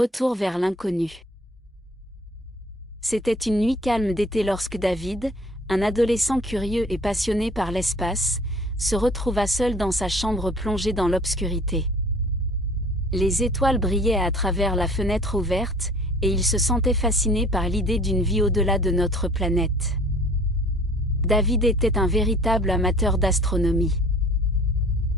retour vers l'inconnu. C'était une nuit calme d'été lorsque David, un adolescent curieux et passionné par l'espace, se retrouva seul dans sa chambre plongée dans l'obscurité. Les étoiles brillaient à travers la fenêtre ouverte, et il se sentait fasciné par l'idée d'une vie au-delà de notre planète. David était un véritable amateur d'astronomie.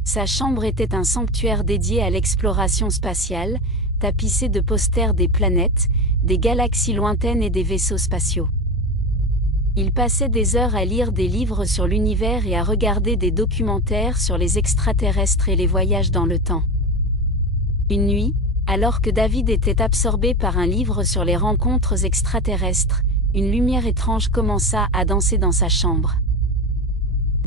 Sa chambre était un sanctuaire dédié à l'exploration spatiale, tapissé de posters des planètes, des galaxies lointaines et des vaisseaux spatiaux. Il passait des heures à lire des livres sur l'univers et à regarder des documentaires sur les extraterrestres et les voyages dans le temps. Une nuit, alors que David était absorbé par un livre sur les rencontres extraterrestres, une lumière étrange commença à danser dans sa chambre.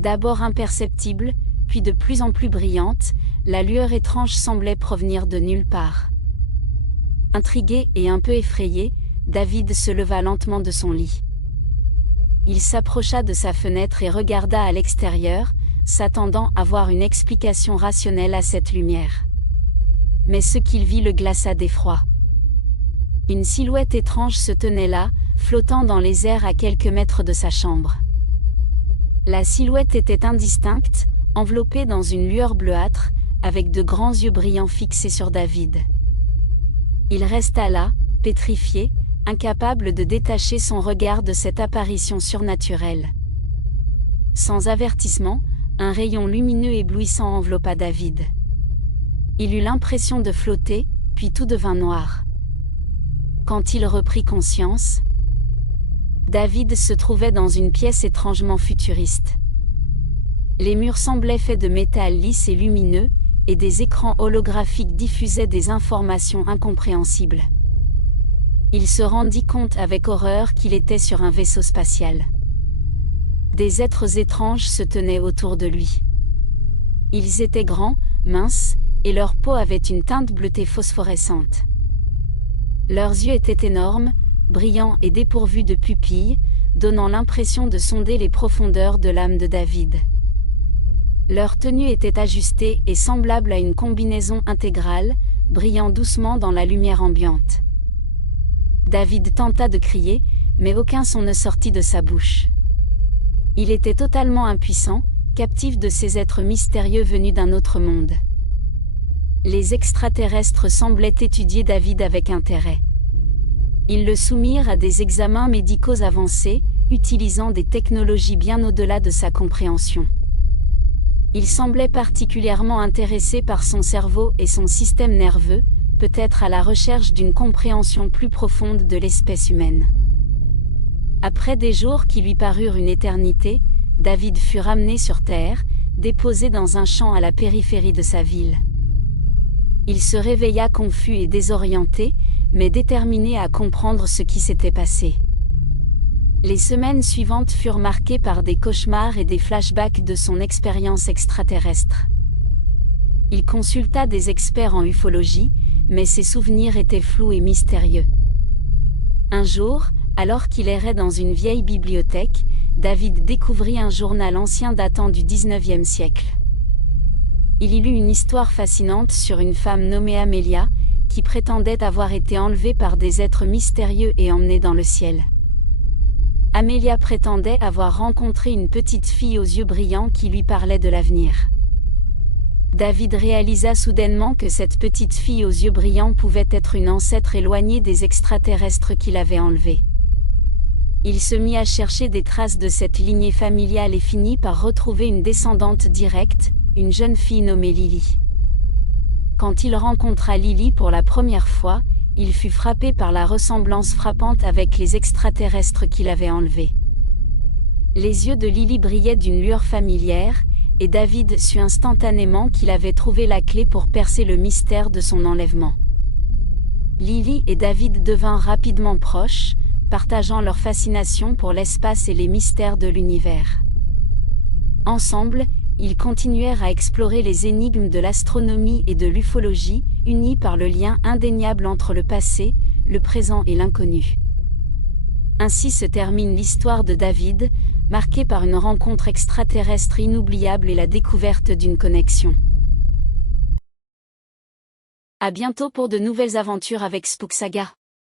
D'abord imperceptible, puis de plus en plus brillante, la lueur étrange semblait provenir de nulle part. Intrigué et un peu effrayé, David se leva lentement de son lit. Il s'approcha de sa fenêtre et regarda à l'extérieur, s'attendant à voir une explication rationnelle à cette lumière. Mais ce qu'il vit le glaça d'effroi. Une silhouette étrange se tenait là, flottant dans les airs à quelques mètres de sa chambre. La silhouette était indistincte, enveloppée dans une lueur bleuâtre, avec de grands yeux brillants fixés sur David. Il resta là, pétrifié, incapable de détacher son regard de cette apparition surnaturelle. Sans avertissement, un rayon lumineux éblouissant enveloppa David. Il eut l'impression de flotter, puis tout devint noir. Quand il reprit conscience, David se trouvait dans une pièce étrangement futuriste. Les murs semblaient faits de métal lisse et lumineux, et des écrans holographiques diffusaient des informations incompréhensibles. Il se rendit compte avec horreur qu'il était sur un vaisseau spatial. Des êtres étranges se tenaient autour de lui. Ils étaient grands, minces, et leur peau avait une teinte bleutée phosphorescente. Leurs yeux étaient énormes, brillants et dépourvus de pupilles, donnant l'impression de sonder les profondeurs de l'âme de David. Leur tenue était ajustée et semblable à une combinaison intégrale, brillant doucement dans la lumière ambiante. David tenta de crier, mais aucun son ne sortit de sa bouche. Il était totalement impuissant, captif de ces êtres mystérieux venus d'un autre monde. Les extraterrestres semblaient étudier David avec intérêt. Ils le soumirent à des examens médicaux avancés, utilisant des technologies bien au-delà de sa compréhension. Il semblait particulièrement intéressé par son cerveau et son système nerveux, peut-être à la recherche d'une compréhension plus profonde de l'espèce humaine. Après des jours qui lui parurent une éternité, David fut ramené sur Terre, déposé dans un champ à la périphérie de sa ville. Il se réveilla confus et désorienté, mais déterminé à comprendre ce qui s'était passé. Les semaines suivantes furent marquées par des cauchemars et des flashbacks de son expérience extraterrestre. Il consulta des experts en ufologie, mais ses souvenirs étaient flous et mystérieux. Un jour, alors qu'il errait dans une vieille bibliothèque, David découvrit un journal ancien datant du XIXe siècle. Il y lut une histoire fascinante sur une femme nommée Amelia, qui prétendait avoir été enlevée par des êtres mystérieux et emmenée dans le ciel. Amelia prétendait avoir rencontré une petite fille aux yeux brillants qui lui parlait de l'avenir. David réalisa soudainement que cette petite fille aux yeux brillants pouvait être une ancêtre éloignée des extraterrestres qu'il avait enlevés. Il se mit à chercher des traces de cette lignée familiale et finit par retrouver une descendante directe, une jeune fille nommée Lily. Quand il rencontra Lily pour la première fois, il fut frappé par la ressemblance frappante avec les extraterrestres qu'il avait enlevés. Les yeux de Lily brillaient d'une lueur familière, et David sut instantanément qu'il avait trouvé la clé pour percer le mystère de son enlèvement. Lily et David devinrent rapidement proches, partageant leur fascination pour l'espace et les mystères de l'univers. Ensemble, ils continuèrent à explorer les énigmes de l'astronomie et de l'ufologie, unis par le lien indéniable entre le passé, le présent et l'inconnu. Ainsi se termine l'histoire de David, marquée par une rencontre extraterrestre inoubliable et la découverte d'une connexion. À bientôt pour de nouvelles aventures avec Spook Saga.